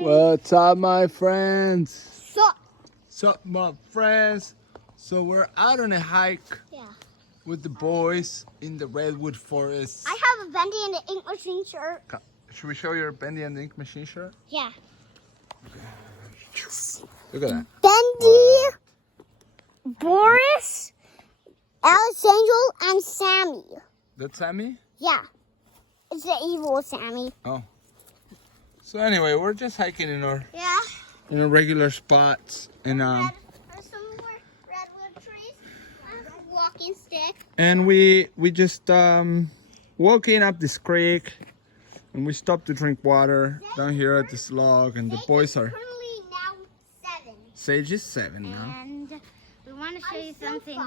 What's up, my friends? Sup? Sup, my friends? So we're out on a hike with the boys in the redwood forest. I have a Bendy and the Ink Machine shirt. Should we show your Bendy and the Ink Machine shirt? Yeah. Look at that. Bendy, Boris, Alessandro, and Sammy. That's Sammy? Yeah. It's the evil Sammy. Oh. So anyway, we're just hiking in our regular spots, and There's some more redwood trees. Walking stick. and we just walking up this creek, and we stopped to drink water down here at this log, and the boys are. Currently now 7. Sage is 7 now. And we want to show you something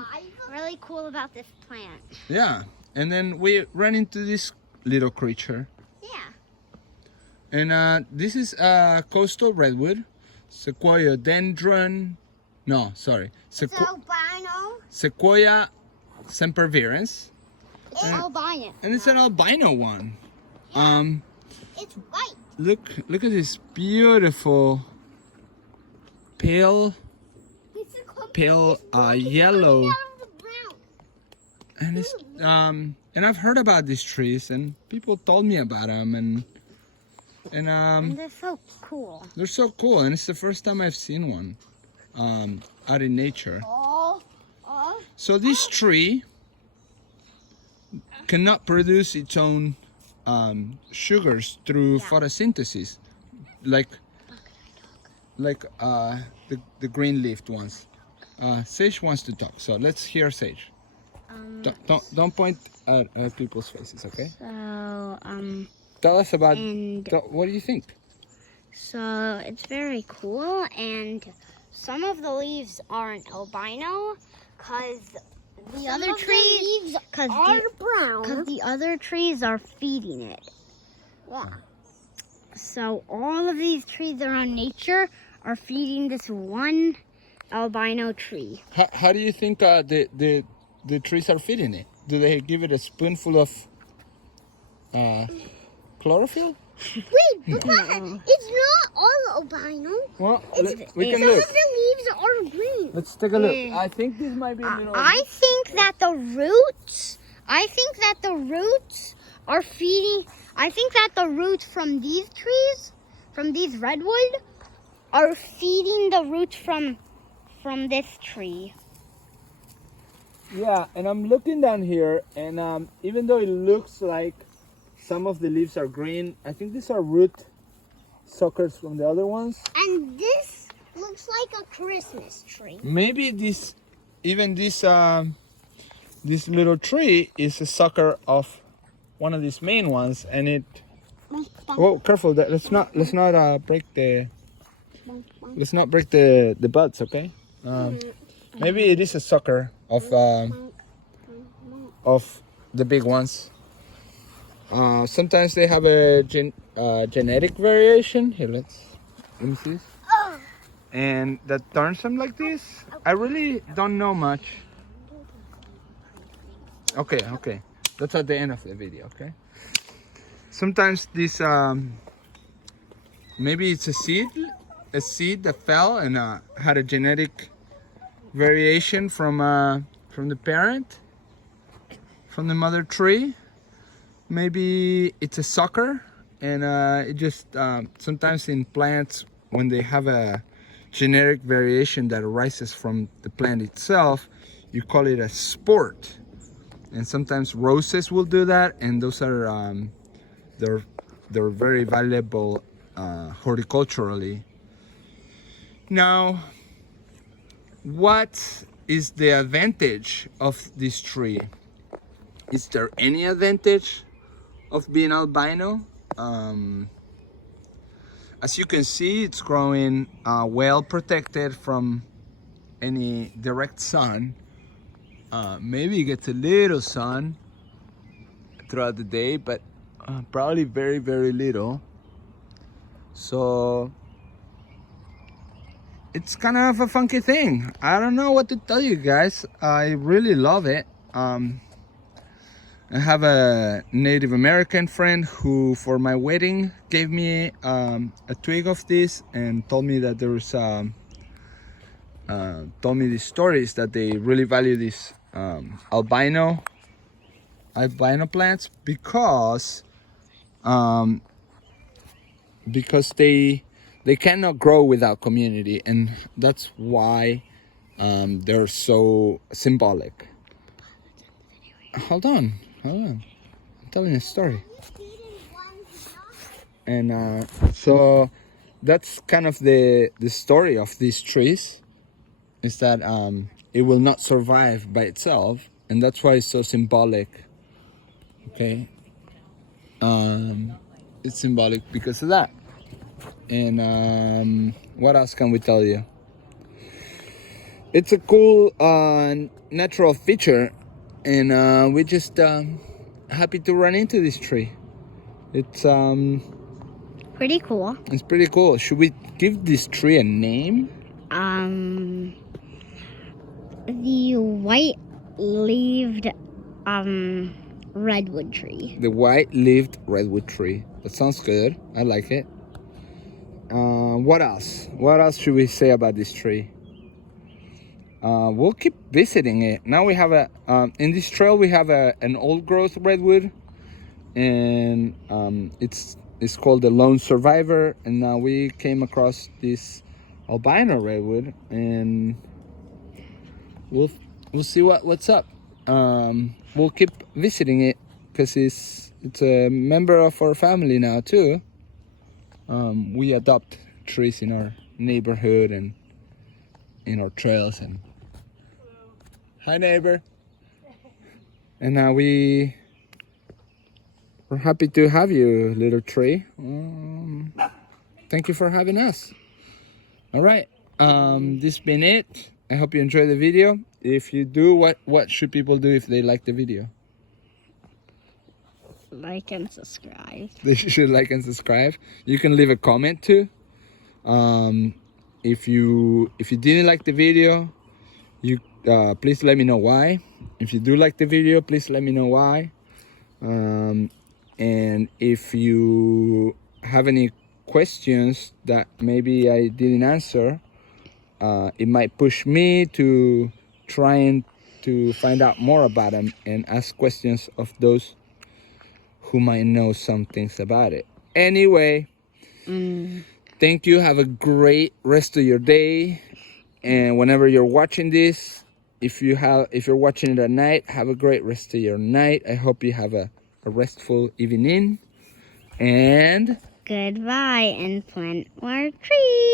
really cool about this plant. Yeah, and then we ran into this little creature. Yeah. And this is coastal redwood, Sequoia dendron. No, sorry, It's albino. Sequoia sempervirens, It's albino. and it's an albino one. It's white. Look at this beautiful pale yellow, and it's and I've heard about these trees, and people told me about them, and And they're so cool. they're so cool, and it's the first time I've seen one out in nature. So this tree cannot produce its own sugars through photosynthesis, like the green leafed ones. Sage wants to talk, so let's hear Sage. Don't point at people's faces, okay? So, Tell us about. and What do you think? so it's very cool, and some of the leaves aren't albino, cause the other trees, leaves cause are the, brown. cause the other trees are feeding it. Yeah. So all of these trees around nature are feeding this one albino tree. How do you think the trees are feeding it? Do they give it a spoonful of chlorophyll? Wait, but it's not all albino. Well, we Some can look. of the leaves are green. Let's take a look. Yeah. I think this might be a little. I think that the roots are feeding. I think that the roots from these trees, from these redwood, are feeding the roots from this tree. Yeah, and I'm looking down here, and even though it looks like some of the leaves are green, I think these are root suckers from the other ones. And this looks like a Christmas tree. Maybe this little tree is a sucker of one of these main ones, and it. Whoa, careful! Let's not break the. Let's not break the buds, okay? Maybe it is a sucker of the big ones. Sometimes they have a genetic variation. Here, let me see. And that turns them like this. I really don't know much. Okay. That's at the end of the video, okay? Sometimes this, maybe it's a seed that fell and had a genetic variation from the parent, from the mother tree. Maybe it's a sucker, and it just sometimes in plants, when they have a genetic variation that arises from the plant itself, you call it a sport. And sometimes roses will do that, and those are they're very valuable horticulturally. Now, what is the advantage of this tree? Is there any advantage of being albino? As you can see, it's growing well protected from any direct sun. Maybe it gets a little sun throughout the day, but probably very, very little. So it's kind of a funky thing. I don't know what to tell you guys. I really love it. And I have a Native American friend who, for my wedding, gave me a twig of this and told me that there's told me these stories that they really value these albino plants because they cannot grow without community, and that's why they're so symbolic. Hold on. I'm telling a story. And so that's kind of the story of these trees, is that it will not survive by itself, and that's why it's so symbolic. Okay, it's symbolic because of that. And what else can we tell you? It's a cool natural feature, and we're just happy to run into this tree. It's Pretty cool. it's pretty cool. Should we give this tree a name? The white-leaved redwood tree. The white-leaved redwood tree. That sounds good. I like it. What else? What else should we say about this tree? We'll keep visiting it. Now we have in this trail we have an old growth redwood, and it's called the Lone Survivor. And now we came across this albino redwood, and we'll see what's up. We'll keep visiting it because it's a member of our family now too. We adopt trees in our neighborhood and in our trails. And hi, neighbor. And now we're happy to have you, little tree. Thank you for having us. All right, this been it. I hope you enjoyed the video. If you do, what should people do if they like the video? Like and subscribe. They should like and subscribe. You can leave a comment too. If you didn't like the video, you please let me know why. If you do like the video, please let me know why. And if you have any questions that maybe I didn't answer, it might push me to trying to find out more about them and ask questions of those who might know some things about it. Anyway, thank you. Have a great rest of your day. And whenever you're watching this, if you're watching it at night, have a great rest of your night. I hope you have a restful evening. And Goodbye, and plant more trees.